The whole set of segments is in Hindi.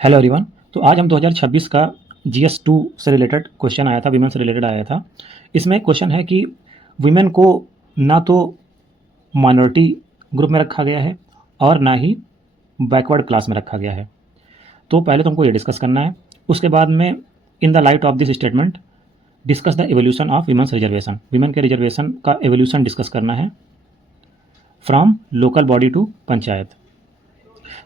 Hello everyone. तो आज हम 2026 का जीएस 2 से रिलेटेड क्वेश्चन आया था, वीमेन से रिलेटेड आया था। इसमें क्वेश्चन है कि वीमेन को ना तो माइनॉरिटी ग्रुप में रखा गया है और ना ही बैकवर्ड क्लास में रखा गया है। तो पहले तो हमको ये डिस्कस करना है, उसके बाद में in the light of this statement discuss the evolution of women's reservation. Women के रिजर्वेशन का एवोल्यूशन डिस्कस करना है from local body to panchayat.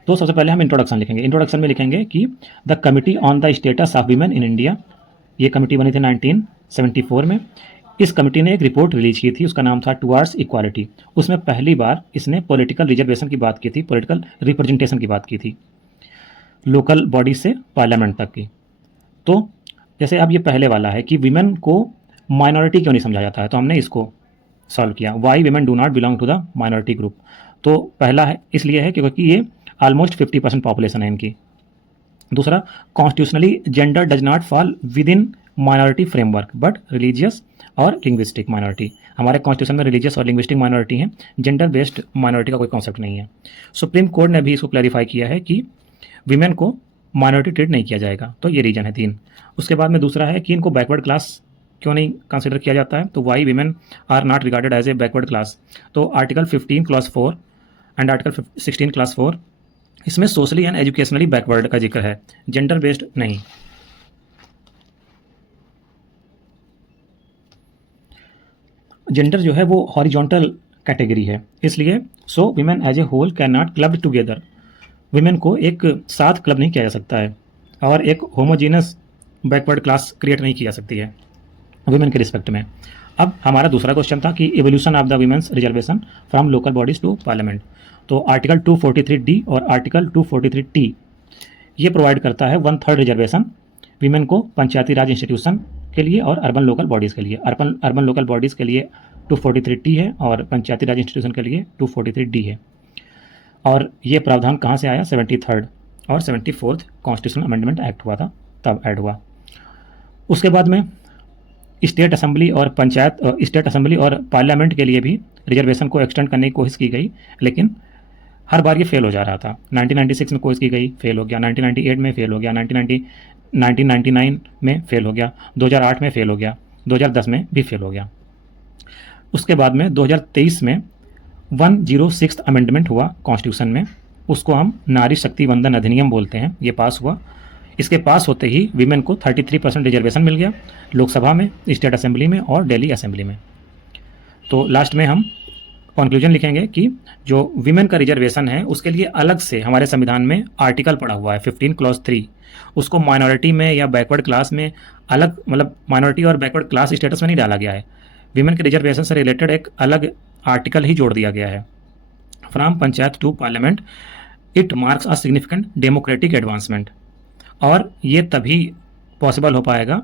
तो सबसे पहले हम इंट्रोडक्शन लिखेंगे। इंट्रोडक्शन में लिखेंगे कि the committee on the status of women in India, ये कमिटी बनी थी 1974 में। इस कमिटी ने एक रिपोर्ट रिलीज की थी, उसका नाम था टुवार्ड्स इक्वालिटी। उसमें पहली बार इसने पॉलिटिकल रिजर्वेशन की बात की थी, पॉलिटिकल रिप्रेजेंटेशन की बात की थी, लोकल बॉडी से पार्लियामेंट तक की। तो जैसे अब ये पहले वाला है कि वीमेन को माइनॉरिटी क्यों नहीं समझा जाता है, तो हमने इसको सॉल्व किया। Why women do not belong to the minority group. तो पहला है इसलिए है क्योंकि ये ऑलमोस्ट 50% पॉपुलेशन है इनकी। दूसरा, constitutionally gender does not fall with in minority framework but religious और लिंग्विस्टिक माइनॉरिटी। हमारे कॉन्स्टिट्यूशन में रिलीजियस और लिंग्विस्टिक माइनॉरिटी हैं, जेंडर बेस्ड माइनॉरिटी का कोई कॉन्सेप्ट नहीं है। सुप्रीम कोर्ट ने भी इसको क्लैरिफाई किया है कि वीमेन को माइनॉरिटी ट्रीट नहीं किया जाएगा। तो ये रीजन है 3। उसके बाद में दूसरा है कि इनको बैकवर्ड क्लास क्यों नहीं कंसिडर किया जाता है, तो why women are not regarded as a backward class. तो article 15 clause 4 and article 16 clause 4 इसमें सोशली एंड एजुकेशनली बैकवर्ड का जिक्र है, जेंडर बेस्ड नहीं। जेंडर जो है वो हॉरिजॉन्टल कैटेगरी है, इसलिए so women as a whole can not club together. Women को एक साथ क्लब नहीं किया जा सकता है और एक होमोजीनस बैकवर्ड क्लास क्रिएट नहीं की जा सकती है वुमेन के रिस्पेक्ट में। अब हमारा दूसरा क्वेश्चन था कि evolution of the women's reservation from local bodies to parliament. तो आर्टिकल 243D और आर्टिकल 243T ये प्रोवाइड करता है 1/3 रिजर्वेशन वीमेन को पंचायती राज इंस्टीट्यूशन के लिए और अर्बन लोकल बॉडीज़ के लिए। अर्बन लोकल बॉडीज़ के लिए 243T है और पंचायती राज इंस्टीट्यूशन के लिए 243D है। और ये प्रावधान कहाँ से आया? 73rd और 74th कॉन्स्टिट्यूशनल अमेंडमेंट एक्ट हुआ था, तब ऐड हुआ। उसके बाद में स्टेट असेंबली और पार्लियामेंट के लिए भी रिजर्वेशन को एक्सटेंड करने की कोशिश की गई, लेकिन हर बार ये फेल हो जा रहा था। 1996 में कोशिश की गई, फेल हो गया। 1998 में फेल हो गया। 1999 में फेल हो गया। 2008 में फेल हो गया। 2010 में भी फेल हो गया। उसके बाद में 2023 में 106th अमेंडमेंट हुआ कॉन्स्टिट्यूशन में, उसको हम नारी शक्ति वंदन अधिनियम बोलते हैं, ये पास हुआ। इसके पास होते ही वीमेन को 33% रिजर्वेशन मिल गया लोकसभा में, स्टेट असेंबली में और दिल्ली असेंबली में। तो लास्ट में हम कंक्लूजन लिखेंगे कि जो वीमेन का रिजर्वेशन है उसके लिए अलग से हमारे संविधान में आर्टिकल पड़ा हुआ है 15 क्लॉज 3। उसको माइनॉरिटी में या बैकवर्ड क्लास में अलग, मतलब माइनॉरिटी और बैकवर्ड क्लास स्टेटस में नहीं डाला गया है। वीमेन के रिजर्वेशन से रिलेटेड एक अलग आर्टिकल ही जोड़ दिया गया है। From panchayat to parliament it marks a significant democratic advancement. और ये तभी पॉसिबल हो पाएगा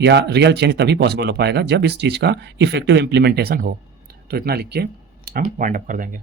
या रियल चेंज तभी पॉसिबल हो पाएगा जब इस चीज़ का इफेक्टिव इम्प्लीमेंटेशन हो। तो इतना लिख के हम वाइंड अप कर देंगे।